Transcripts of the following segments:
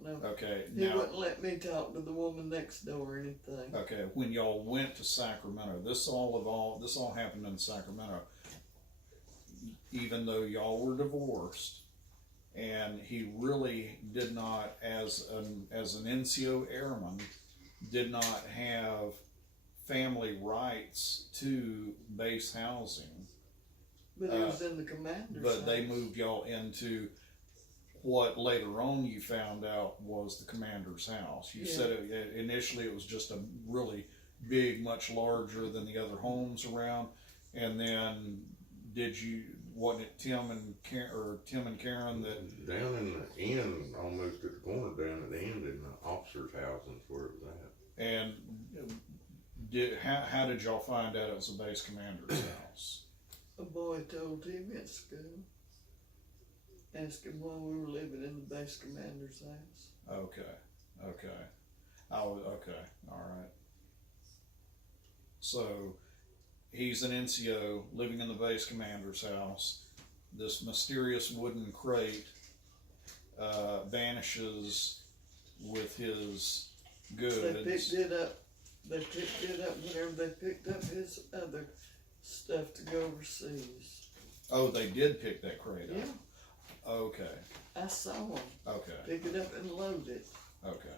No. Okay, He now, wouldn't let me talk to the woman next door or anything. okay, when y'all went to Sacramento, this all happened in Sacramento. Even though y'all were divorced, and he really did not, as an NCO airman, did not have family rights to base housing, But he was in the commander's but they house. moved y'all into what later on you found out was the commander's house. You Yeah. said initially it was just a really big, much larger than the other homes around, and then wasn't it Tim and Karen that? Down in the end, almost at the corner down at the end in the officer's housing is where it was at. And how did y'all find out it was a base commander's house? A boy told him at school. Asked him why we were living in the base commander's house. Okay. Okay, alright. So, he's an NCO living in the base commander's house. This mysterious wooden crate vanishes with his goods. They picked it up. Whenever they picked up his other stuff to go overseas. Oh, they did pick that crate Yeah, up? Okay, I saw him okay, pick it up and load it. okay.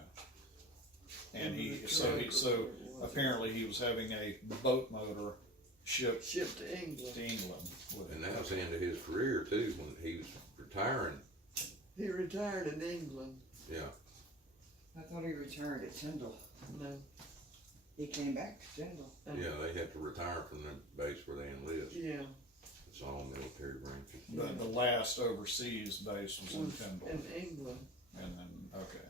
And In the so truck or whatever it was. apparently he was having a boat motor shipped Shipped to England. to England with And him. that was the end of his career too, when he was retiring. He retired in England. Yeah, I thought he retired at Tyndall. No, He came back to Tyndall. yeah, they had to retire from the base where they enlisted. yeah, It's all military branches. But the last overseas base was in was Tyndall, in England. and then, okay,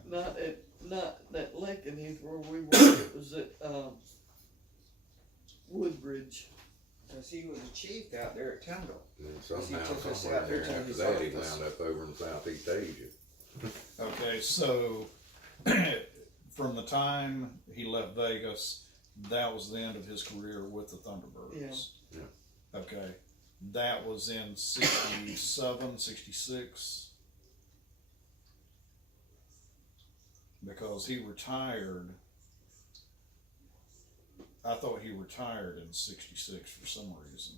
Not that Lakenheath where we were. It was at Woodbridge. Cause he was a chief out there at Tyndall. And then He somehow, took us somewhere out there there to after his that, he office. wound up over in Southeast Asia. okay, so from the time he left Vegas, that was the end of his career with the Thunderbirds. Yeah. Okay, that was in 67, 66. Because he retired, I thought he retired in 66 for some reason.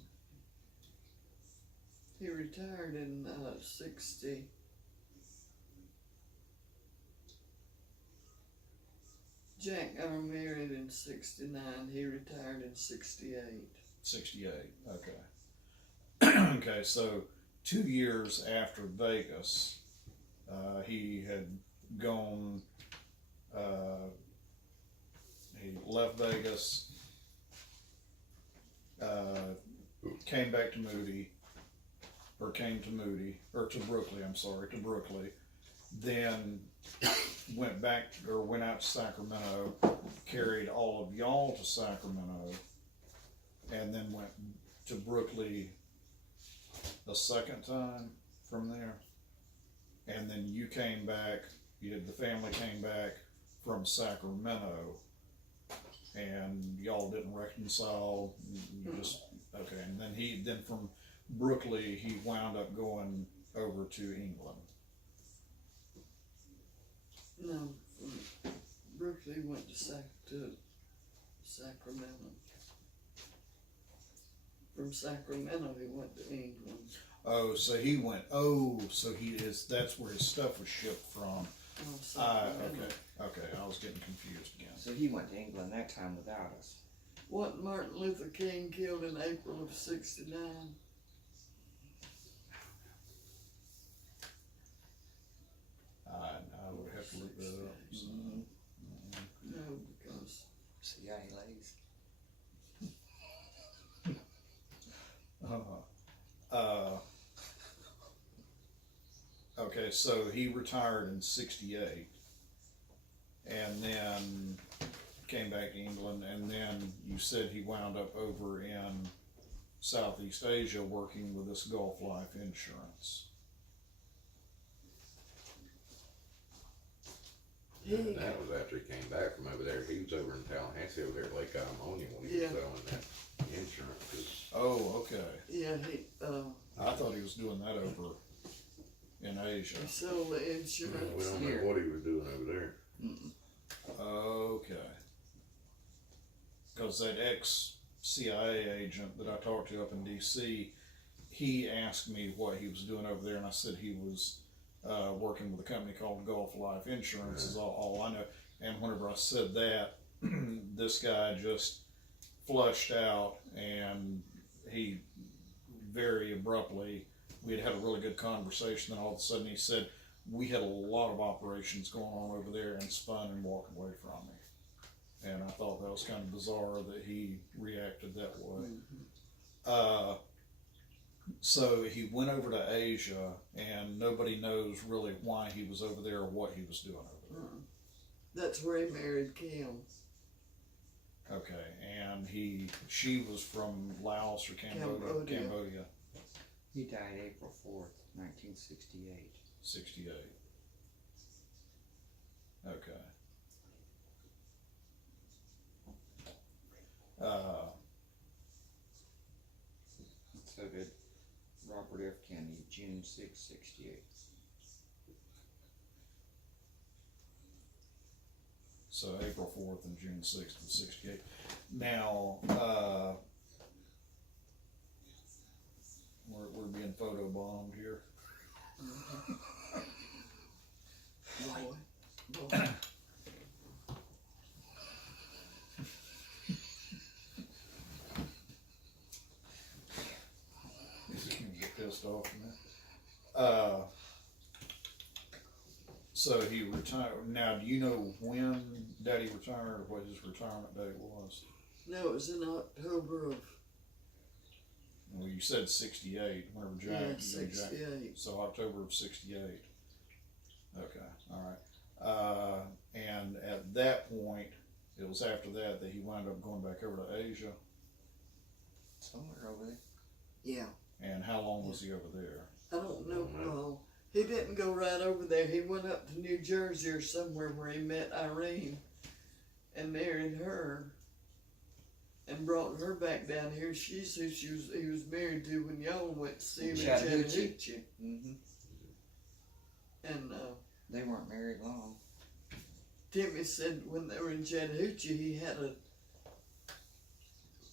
He retired in 60. Jack got married in 69. He retired in 68. 68, okay. Okay, so 2 years after Vegas, he had gone, he left Vegas, came back to Moody, or to Brooklyn, I'm sorry, to Brooklyn, then went out to Sacramento, carried all of y'all to Sacramento, and then went to Brooklyn a second time from there. And then you came back, the family came back from Sacramento, and y'all didn't reconcile, you just, okay, and then from Brooklyn, he wound up going over to England. No, from Brooklyn went to Sacramento. From Sacramento, he went to England. Oh, so that's where his stuff was shipped from. Oh, Sacramento. Okay, I was getting confused again. So he went to England that time without us. What Martin Luther King killed in April of 69? I would have to look that up. So. No, because CIA ladies. Okay, so he retired in 68 and then came back to England, and then you said he wound up over in Southeast Asia working with this Gulf Life Insurance. And that was after he came back from over there. He was over in Tallahassee over there at Lake Ammonia when he was selling that insurance. Oh, okay. yeah, I thought he was doing that over in Asia. He sold the We insurance. don't Here. know what he was doing over there. Mm-mm. Okay. Because that ex-CIA agent that I talked to up in D.C., he asked me what he was doing over there, and I said he was working with a company called Gulf Life Insurance, is all I know. And whenever I said that, this guy just flushed out, and he very abruptly, we had had a really good conversation, then all of a sudden he said, we had a lot of operations going on over there, and spun and walked away from me. And I thought that was kind of bizarre that he reacted that way. So he went over to Asia, and nobody knows really why he was over there or what he was doing over there. That's where he married Kim. Okay, and she was from Laos or Cambodia. Cambodia, He died April 4th, 1968. 68. Okay. So did Robert F. Kennedy, June 6, 68. So April 4th and June 6th of 68. Now, we're being photobombed here. Boy. Get pissed off from that. So he retired. Now, do you know when Daddy retired, or what his retirement date was? No, it was in October of Well, you said 68, whenever Jack, 68. so October of 68. Okay, all right. And at that point, it was after that he wound up going back over to Asia. Somewhere over there. Yeah. And how long was he over there? I don't know, Paul. He didn't go right over there. He went up to New Jersey or somewhere where he met Irene and married her and brought her back down here. She's who he was married to when y'all went to see him in Chattahoochee. Chattahoochee. Mm-hmm. And They weren't married long. Timmy said when they were in Chattahoochee, he had a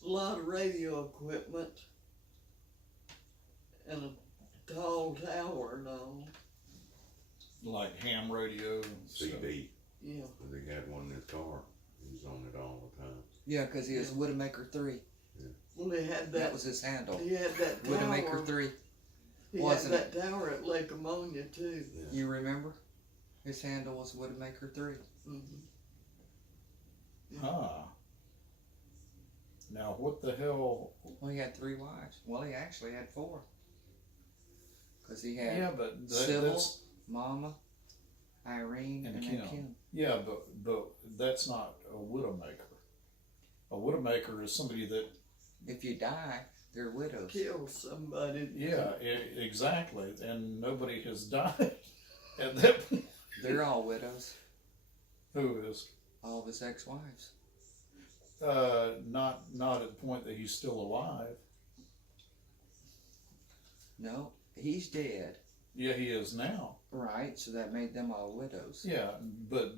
lot of radio equipment and a tall tower and all. Like ham radio and stuff. CD. Yeah. He had one in his car. He was on it all the time. Yeah, because he was Widowmaker 3. Well, they had That that. was his handle. He had that Widowmaker tower. 3. He wasn't had that tower at Lake Ammonia too. You remember? His handle was Widowmaker 3. Mm-hmm. Ah. Now, what the hell? Well, he had 3 wives. Well, he actually had 4. Because he had Yeah, but Sybil, that's, Mama, Irene, and Kim. then Kim. yeah, but that's not a widowmaker. A widowmaker is somebody that, If you die, they're widows. Kill somebody. yeah, exactly, and nobody has died at that point. They're all widows. Who is? All of his ex-wives. Not at the point that he's still alive. No, he's dead. Yeah, he is now. Right, so that made them all widows. Yeah, but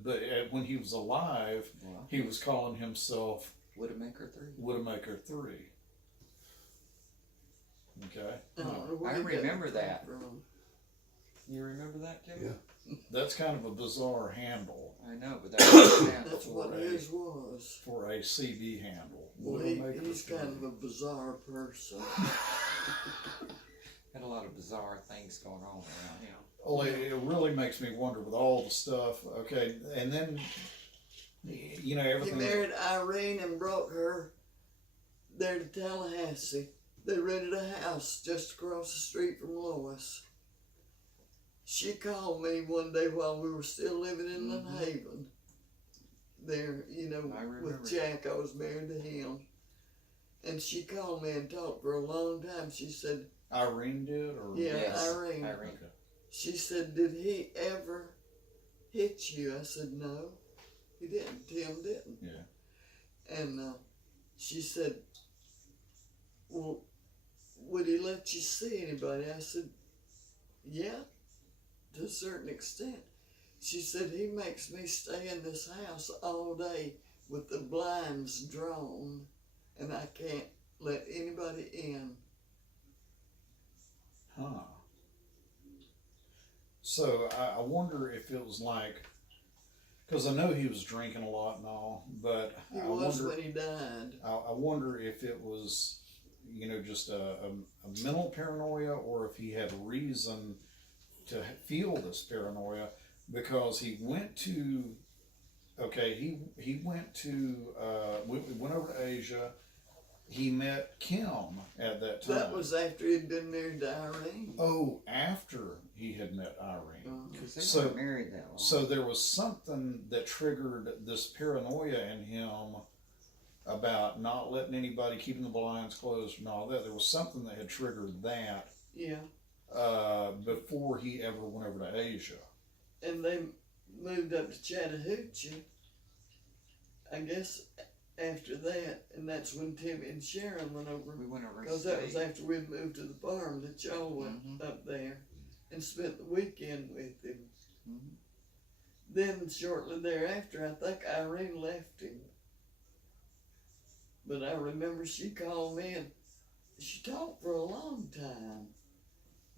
when he was alive, Well, he was calling himself Widowmaker 3. Widowmaker 3. Okay, I don't know where I he got remember that that. from. You remember that, too? Yeah. that's kind of a bizarre handle I know, but that's his handle. That's what his was. for a CB handle. Well, Widowmaker he's 3. kind of a bizarre person. Had a lot of bizarre things going on around him. Well, it really makes me wonder with all the stuff. Okay, and then you know He everything. married Irene and brought her there to Tallahassee. They rented a house just across the street from Lois. She called me one day while we were still living in Lynn Haven. There, you know, I remember. with Jack, I was married to him. And she called me and talked for a long time. She said, Irene did, or yeah, Yes, Irene. Irene. Okay. She said, did he ever hit you? I said, no, he didn't. Tim didn't. Yeah. And she said, well, would he let you see anybody? I said, yeah. to a certain extent. She said, he makes me stay in this house all day with the blinds drawn, and I can't let anybody in. Huh. So I wonder if it was like, because I know he was drinking a lot and all, but He I was wonder, when he died. I wonder if it was, just a mental paranoia, or if he had reason to feel this paranoia, because he went to, he went to, we went over to Asia. He met Kim at that time. That was after he'd been married to Irene. Oh, after he had met Irene. Because they So- weren't married that long. So there was something that triggered this paranoia in him about not letting anybody, keeping the blinds closed and all that. There was something that had triggered that Yeah, before he ever went over to Asia. and they moved up to Chattahoochee, I guess, after that, and that's when Timmy and Sharon went over. We went over. Because that was after we moved to the farm that y'all went up there and spent the weekend with him. Mhm. Then shortly thereafter, I think Irene left him. But I remember she called me and she talked for a long time,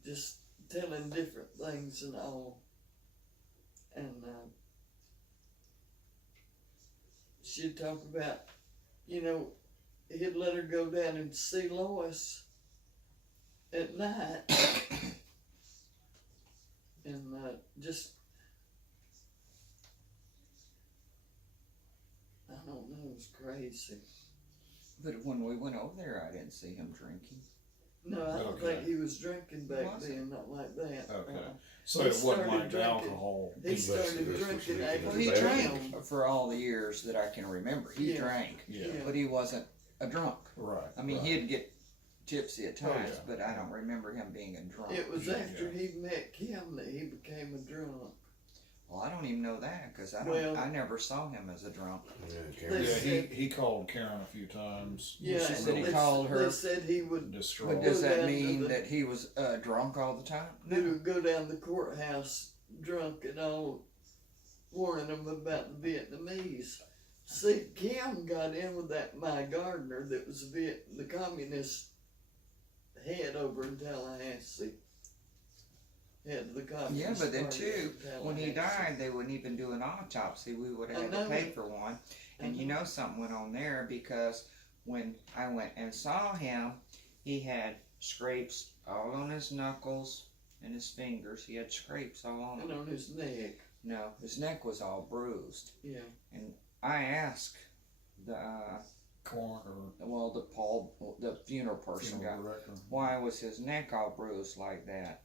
just telling different things and all. And she'd talk about, he'd let her go down and see Lois at night. And just, I don't know, it was crazy. But when we went over there, I didn't see him drinking. No, I don't Okay. think he was drinking back Was he? then, not like that. Okay. Uh, So He it wasn't started like drinking. alcohol. He started This was drinking sneaking after Well, in he the drank bedroom. for all the years that I can remember. He Yeah. drank, Yeah. but he wasn't a drunk. Right. I mean, right. he'd get tipsy at Oh, times, yeah. but I don't remember him being a drunk. It was Yeah. after he met Kim that he became a drunk. Well, I don't even know that because Well- I never saw him as a drunk. Yeah, They Karen. Yeah, said- he called Karen a few times. Yeah, She and said he they, called her- They said he would Distraught. But does Go that down to mean the- that he was drunk all the time? he would go down the courthouse drunk and all, warning them about the Vietnamese. See, Kim got in with that my Gardner that was the communist head over in Tallahassee. Head of the communist Yeah, but then party too, in when he Tallahassee. died, they wouldn't even do an autopsy. We would have I had to know. pay for one. And you Uh-huh. know something went on there because when I went and saw him, he had scrapes all on his knuckles and his fingers. He had scrapes all on And them. on his neck. No, his neck was all bruised. Yeah. I asked the the funeral person guy, Funeral director. why was his neck all bruised like that?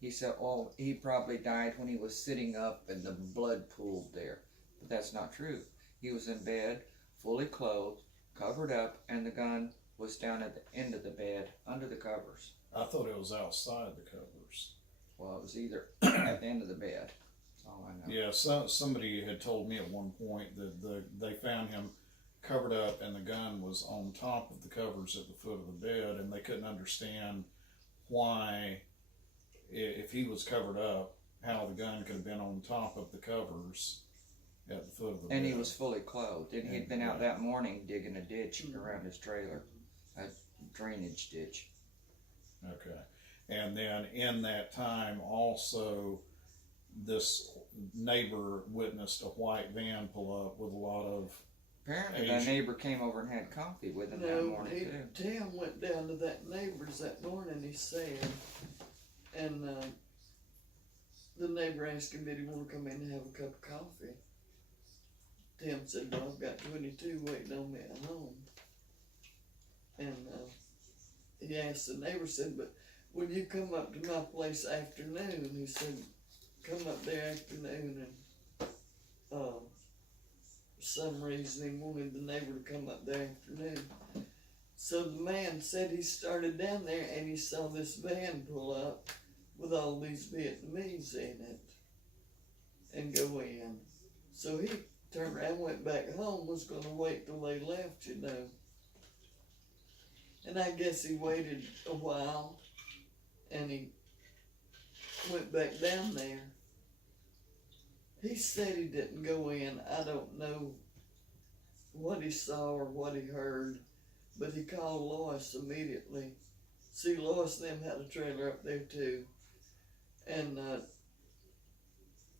He said, oh, he probably died when he was sitting up and the blood pooled there. But that's not true. He was in bed, fully clothed, covered up, and the gun was down at the end of the bed, under the covers. I thought it was outside the covers. Well, it was either at the end of the bed. That's all I know. Yeah, somebody had told me at one point that they found him covered up and the gun was on top of the covers at the foot of the bed, and they couldn't understand why, if he was covered up, how the gun could have been on top of the covers at the foot of the bed. And he was fully clothed. And he'd been out Yeah. that morning digging a ditch around his trailer, a drainage ditch. Okay. And then in that time also, this neighbor witnessed a white van pull up with a lot of, Apparently, Asian- the neighbor came over and had coffee with him that No, morning too. Tim went down to that neighbor's that morning, he said, and the neighbor asked him, did he want to come in and have a cup of coffee? Tim said, no, I've got 22 waiting on me at home. And he asked the neighbor, said, but will you come up to my place afternoon? He said, come up there afternoon, and for some reason he wanted the neighbor to come up there afternoon. So the man said he started down there and he saw this van pull up with all these Vietnamese in it and go in. So he turned around, went back home, was gonna wait till they left, you know. And I guess he waited a while and he went back down there. He said he didn't go in. I don't know what he saw or what he heard, but he called Lois immediately. See, Lois and them had a trailer up there too, and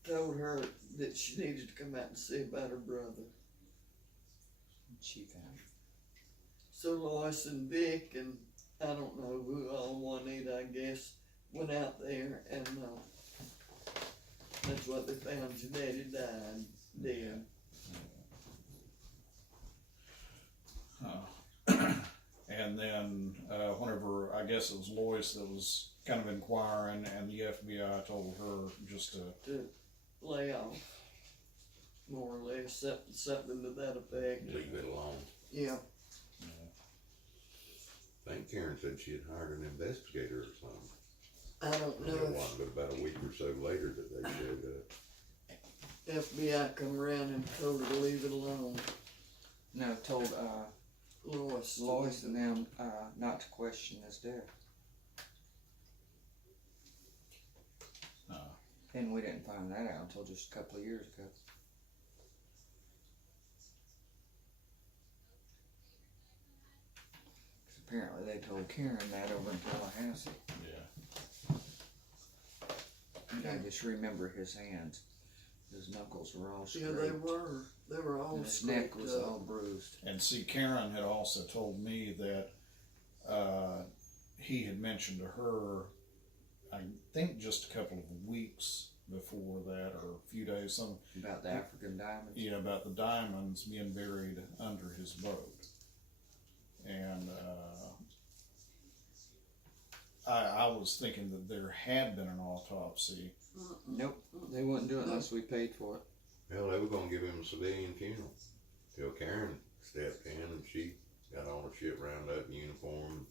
told her that she needed to come out and see about her brother. She found it. So Lois and Vic and I don't know who all, Juanita I guess, went out there and that's what they found. Your daddy died dead. And then, whenever, I guess it was Lois that was kind of inquiring, and the FBI told her just to, Lay off, more or less, something to that effect. Leave it alone. Yeah, I think Karen said she had hired an investigator or something. I don't And it know wasn't but about a week or so later that they showed up. if FBI come around and told her to leave it alone. No, told Lois. Lois and them not to question his death. And we didn't find that out until just a couple of years ago. 'Cause apparently they told Karen that over in Tallahassee. yeah. And I just remember his hands. His knuckles were all Yeah, scraped. they were all And his neck scraped was up. all bruised. And see, Karen had also told me that he had mentioned to her, I think just a couple of weeks before that, or a few days, some, About the African diamonds. you know, about the diamonds being buried under his boat. And I was thinking that there had been an autopsy. Nope, they wouldn't do it unless we paid for it. Hell, they were gonna give him a civilian funeral. Till Karen stepped in and she got all her shit round up, uniform,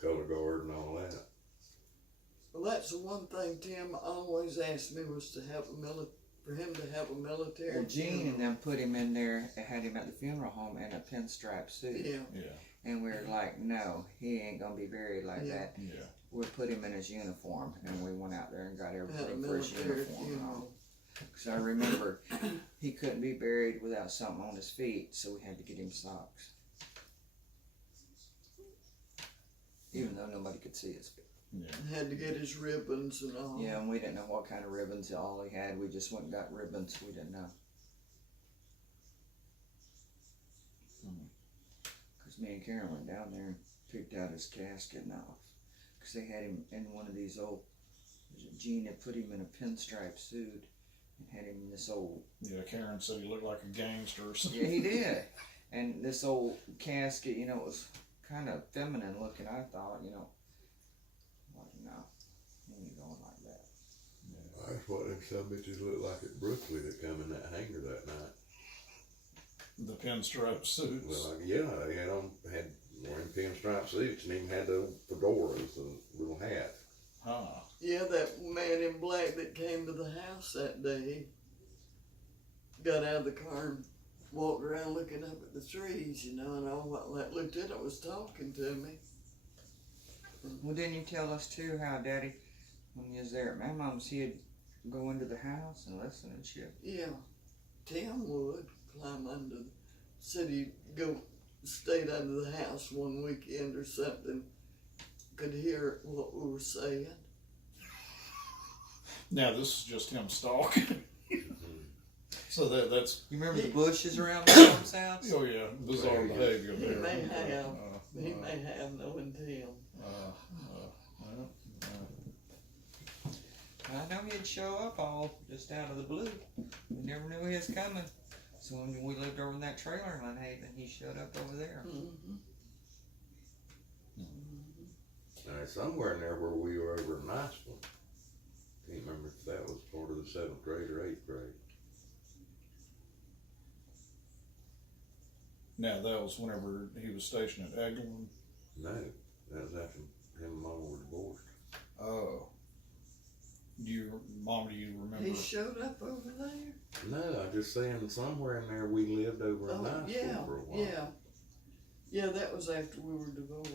color guard and all that. Well, that's the one thing Tim always asked me was to have for him to have a military. Well, Gene funeral. and them put him in there and had him at the funeral home in a pinstripe suit. Yeah, Yeah, And we were like, no, he ain't gonna be buried like Yeah. that. yeah. We put him in his uniform, and we went out there and got had a everything for his military uniform. funeral. Because I remember he couldn't be buried without something on his feet, so we had to get him socks. Even though nobody could see his feet. Yeah. And had to get his ribbons and all. Yeah, and we didn't know what kind of ribbons all he had. We just went and got ribbons. We didn't know. Because me and Karen went down there and picked out his casket and off. Because they had him in one of these old, Gene had put him in a pinstripe suit and had him in this old, Yeah, Karen said he looked like a gangster or something. yeah, he did. And this old casket, you know, it was kind of feminine looking, I thought, you know. Like, no, he ain't going like that. That's what them some bitches looked like at Brookley that come in that hangar that night. The pinstripe suits. Well, yeah, they had wearing pinstripe suits and even had the fedoras, the little hat. Huh. Yeah, that man in black that came to the house that day got out of the car and walked around looking up at the trees, you know, and all what that lieutenant was talking to me. Well, didn't you tell us too how Daddy, when you was there at my mom's, he'd go into the house and listen and shit? Yeah, Tim would climb under the city, stayed under the house one weekend or something, could hear what we were saying. Now this is just him stalking. So that's, You remember the bushes around my mom's house? oh yeah, bizarre behavior He there. may have, he may have knowing Tim. I know he'd show up all just out of the blue. We never knew he was coming. So when we lived over in that trailer in Lynn Haven, he showed up over there. Mm-hmm. Somewhere in there where we were over in Niceville. Can't remember if that was part of the 7th grade or 8th grade. Now that was whenever he was stationed at Eglin. No, that was after him and Mom were divorced. Oh. Do you remember? He showed up over there? No, I'm just saying somewhere in there we lived over in Oh, Niceville yeah, for a while. yeah. Yeah, that was after we were divorced.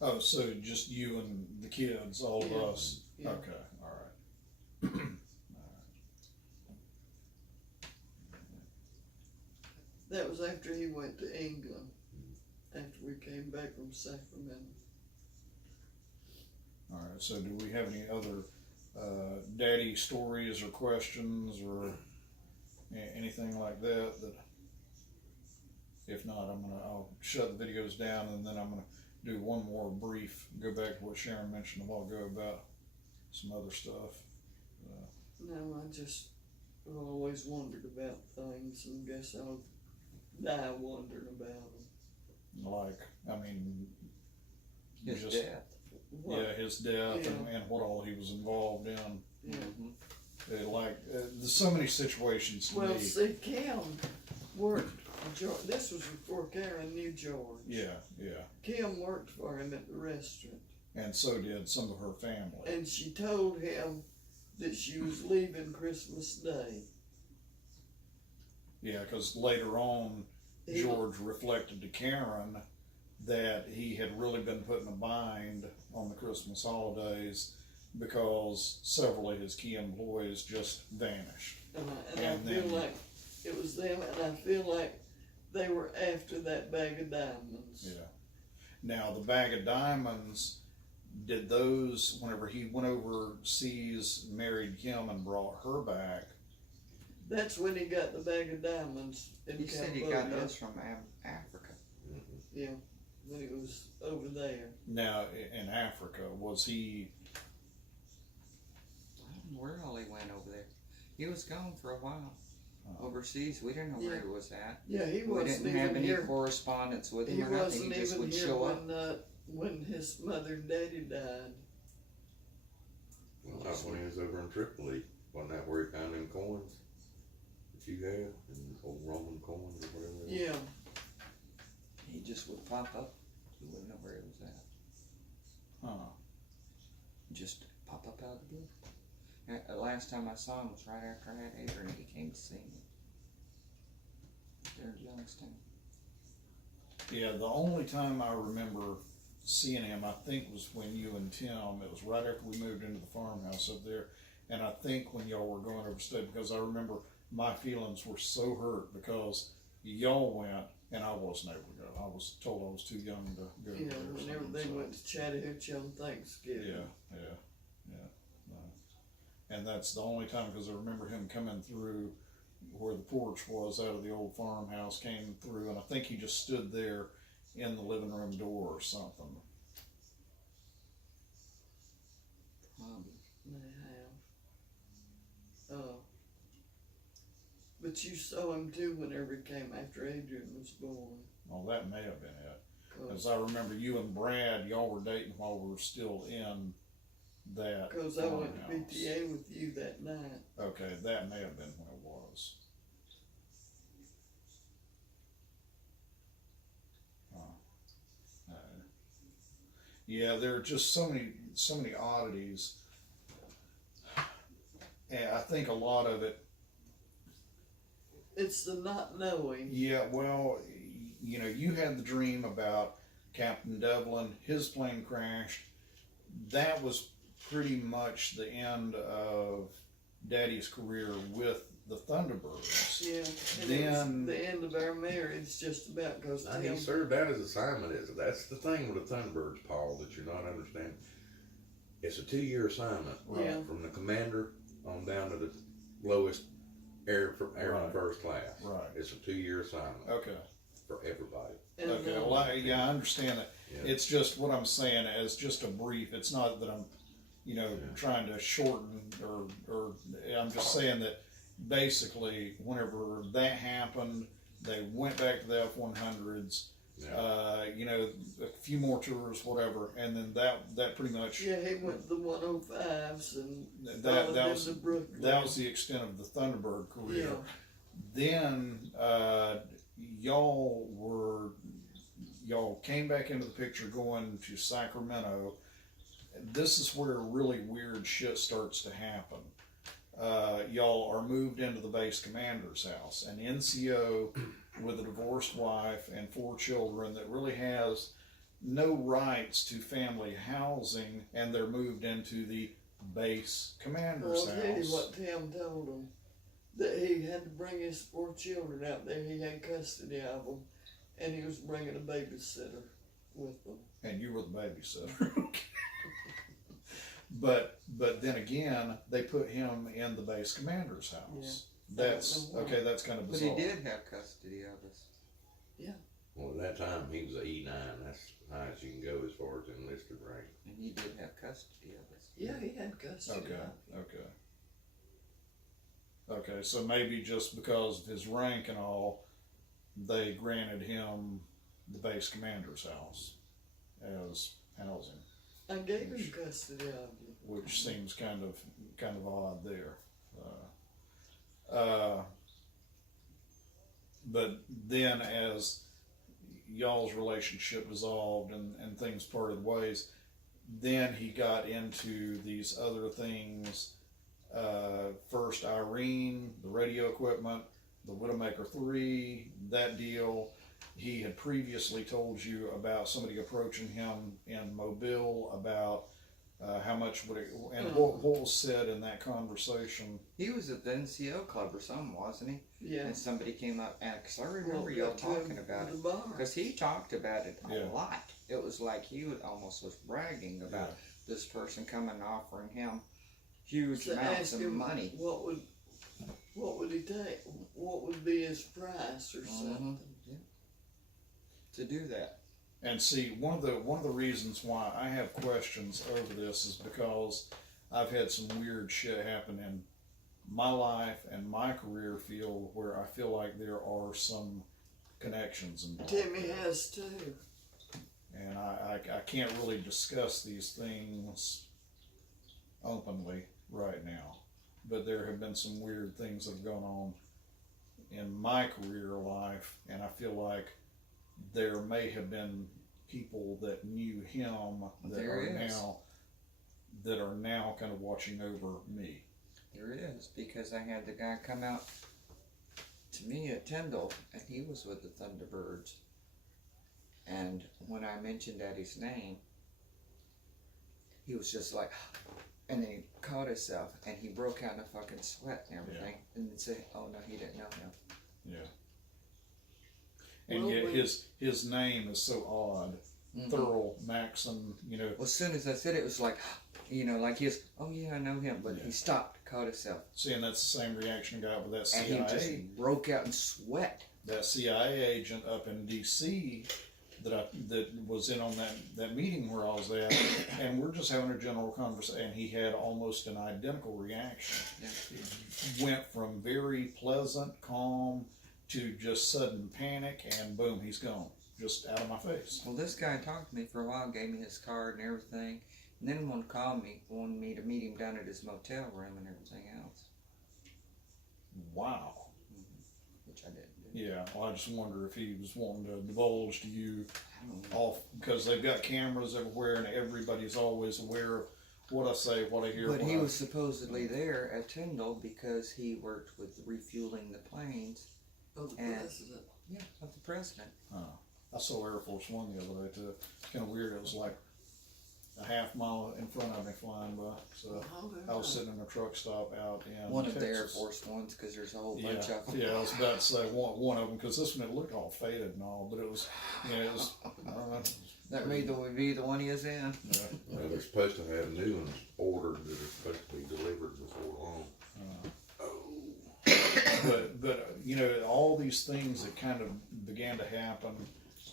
Oh, so just you and the kids, all of Yeah. us. Yeah. Okay, all right. That was after he went to England, after we came back from Sacramento. All right, so do we have any other daddy stories or questions or anything like that? If not, I'll shut the videos down, and then I'm gonna do one more brief, go back to what Sharon mentioned a while ago about some other stuff. No, I just have always wondered about things, and guess I'll die wondering about them. Like, I mean, His just, death. What- yeah, his death Yeah. and what all he was involved in. Yeah. Mhm. There's so many situations to Well, me. see, Kim worked. This was before Karen knew George. Yeah, yeah. Kim worked for him at the restaurant, And so did some of her family. and she told him that she was leaving Christmas Day. Yeah, because later on, He- George reflected to Karen that he had really been put in a bind on the Christmas holidays because several of his key employees just vanished. And And I feel then- like it was them, and I feel like they were after that bag of diamonds. Yeah. Now, the bag of diamonds, did those, whenever he went overseas, married Kim and brought her back, That's when he got the bag of diamonds in He said he Cambodia. got those from Africa. Yeah, when he was over there. now in Africa, was he, I don't know where all he went over there. He was gone for a while. Oh. Overseas, we didn't know where Yeah. he was at. Yeah, he We wasn't didn't have even any here. correspondence with him He or nothing. wasn't He just even would here show up. when his mother and daddy died. Well, that's when he was over in Tripoli. Wasn't that where he found them coins that you have? And old Roman coins or whatever? they were? Yeah, He just would pop up. You wouldn't know where he was at. huh? Just pop up out of the blue. The last time I saw him was right after I had Adrian. He came to see me. There in Youngstown. Yeah, the only time I remember seeing him, I think, was when you and Tim, it was right after we moved into the farmhouse up there. And I think when y'all were going overstate, because I remember my feelings were so hurt because y'all went and I wasn't able to go. I was told I was too young to go yeah. there. or Whenever something, they so- went to Chattahoochee on Thanksgiving. Yeah. No. And that's the only time, because I remember him coming through where the porch was out of the old farmhouse, came through, and I think he just stood there in the living room door or something. They have. But you saw him too whenever he came after Adrian was born. Well, that may have been it. 'Cause As I remember, you and Brad, y'all were dating while we were still in that Cause I went to farmhouse. PTA with you that night. Okay, that may have been when it was. Yeah, there are just so many oddities, and I think a lot of it. It's the not knowing. Yeah, well, you know, you had the dream about Captain Devlin. His plane crashed. That was pretty much the end of Daddy's career with the Thunderbirds. Yeah, and Then- it was the end of our marriage just about because Now, he served out his assignment. That's the thing with the Thunderbirds, Paul, that you're not understanding. It's a 2-year assignment Yeah. from the commander on down to the lowest airman Right. first class. Right. It's a 2-year assignment Okay. for everybody. And, Okay. Well, yeah, I understand that. Yeah. It's just what I'm saying as just a brief. It's not that I'm, you know, Yeah. trying to shorten or I'm just saying that basically whenever that happened, they went back to the F-100s. Yeah. You know, a few more tours, whatever, and then that pretty much yeah, he went to the 105s and that followed was into Brooklyn. that was the extent of the Thunderbird career. Yeah. Then y'all came back into the picture going to Sacramento. This is where really weird shit starts to happen. Y'all are moved into the base commander's house, an NCO with a divorced wife and 4 children that really has no rights to family housing, and they're moved into the base Well, commander's I'll tell you house. what Tim told him. That he had to bring his 4 children out there. He had custody of them. And he was bringing a babysitter with them. And you were the babysitter. But then again, they put him in the base commander's house. That's know why. okay. That's kind of But he bizarre. did have custody of us. Well, at that time, he was a E9. That's the highest you can go as far as enlisted rank. And he did have custody of us. Yeah, he had custody Okay. of them. Okay. So maybe just because of his rank and all, they granted him the base commander's house as housing, I gave him custody of you. which seems kind of odd there. But then as y'all's relationship dissolved and things parted ways, then he got into these other things. First Irene, the radio equipment, the Widowmaker 3, that deal. He had previously told you about somebody approaching him in Mobile about how much would it, and what was said in that conversation. He was at the NCO club or something, wasn't he? Yeah. And somebody came up, and because I remember Well, y'all got to him talking about at it. the bar. Because he talked about it a Yeah. lot. It was like he would almost was bragging about this person coming and offering him huge So amounts ask of him money. what would he take? What would be his price or something? Yeah. To do that. And see, one of the reasons why I have questions over this is because I've had some weird shit happen in my life and my career field where I feel like there are some connections involved. Timmy there. has too. And I can't really discuss these things openly right now, but there have been some weird things that have gone on in my career life, and I feel like there may have been people that knew him that are now kind of watching over me. There is, because I had the guy come out to me at Tyndall, and he was with the Thunderbirds. And when I mentioned Eddie's name, he was just like, and then he caught himself, and he broke out in a fucking sweat and everything, and then said, "Oh no, he didn't know him." Yeah. And Well, yet when- his name is so odd. Mhm. Thurl Maxon, Well, as soon as I said it, it was like, like he was, "Oh yeah, I know him," but Yeah. he stopped, caught himself, seeing that's the same reaction I got with that and he CIA. just broke out in sweat. That CIA agent up in DC that was in on that meeting where I was at, and we're just having a general conversation, and he had almost an identical reaction. Yeah. It went from very pleasant, calm, to just sudden panic, and boom, he's gone, just out of my face. Well, this guy talked to me for a while, gave me his card and everything, and then wanted me to meet him down at his motel room and everything else, Wow. which I didn't do. Yeah, well, I just wonder if he was wanting to divulge to you I don't know. off, because they've got cameras everywhere, and everybody's always aware of what I say, what I hear. But what he I- was supposedly there at Tyndall because he worked with refueling the planes. Of the And- president. Yeah, of the president. I saw Air Force One the other day too. It's kind of weird. It was like a half mile in front of me flying by. So I was sitting in a truck stop out in One of Texas. the Air Force Ones, because there's a whole bunch of them. Yeah, I was about to say one of them, because this one it looked all faded and all, but it was, it was. I don't know. That may be the one he is in. Yeah. Well, they're supposed to have new ones ordered that are supposed to be delivered before long. But all these things that kind of began to happen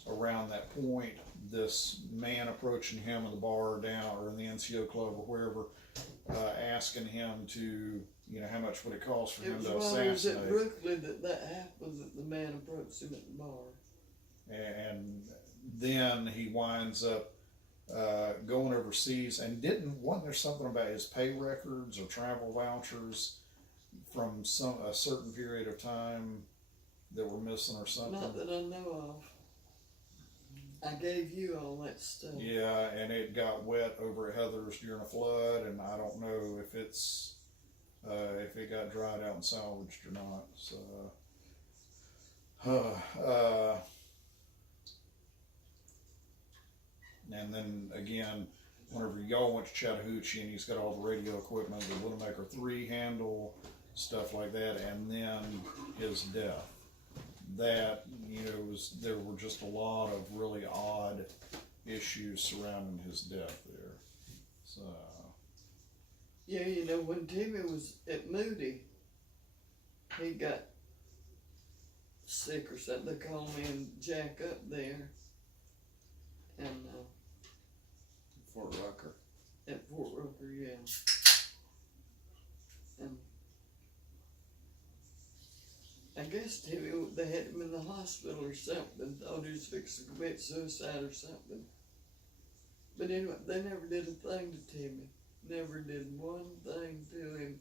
around that point, this man approaching him in the bar down or in the NCO club or wherever, asking him to, how much would it cost for It him was to while he was at assassinate, Brooklyn that happened, that the man approached him at the bar. and then he winds up going overseas, and wasn't there something about his pay records or travel vouchers from a certain period of time that were missing or something? Not that I know of. I gave you all that stuff. Yeah, and it got wet over at Heather's during a flood, and I don't know if if it got dried out and salvaged or not. So, and then again, whenever y'all went to Chattahoochee and he's got all the radio equipment, the Widowmaker 3 handle, stuff like that, and then his death. That, there were just a lot of really odd issues surrounding his death there. So, Yeah, when Timmy was at Moody, he got sick or something. They called me and Jack up there. And, Fort Rucker. at Fort Rucker, yeah. And I guess Timmy, they had him in the hospital or something. Thought he was fixing to commit suicide or something. But anyway, they never did a thing to Timmy. Never did one thing to him.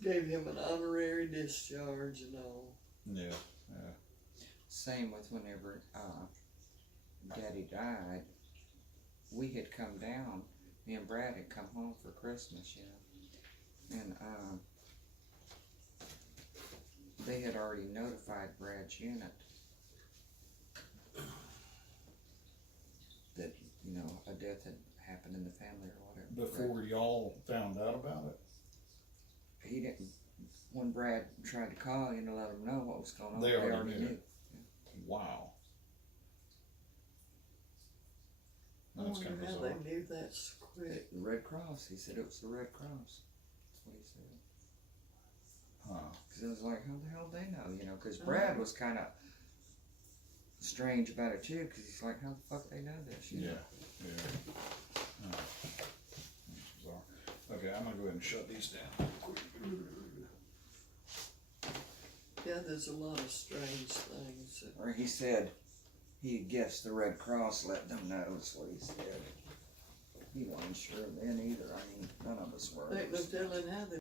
Gave him an honorary discharge and all. yeah. Same with whenever Daddy died. We had come down. Me and Brad had come home for Christmas, and they had already notified Brad's unit that a death had happened in the family or whatever. Before y'all found out about it? He didn't. When Brad tried to call, let him know what was going on. They already knew. Wow. I That's wonder kind of how bizarre. they knew that so quick. The Red Cross. He said it was the Red Cross. That's what he said. Huh. Because it was like, how the hell they know? Because Brad was kind of strange about it too. Because he's like, how the fuck they know this? Yeah. Huh. That's bizarre. Okay, I'm gonna go ahead and shut these down. Yeah, there's a lot of strange things. Or he said he guessed the Red Cross let them know. That's what he said. He wasn't sure then either. I mean, none of us were. Ain't no telling how they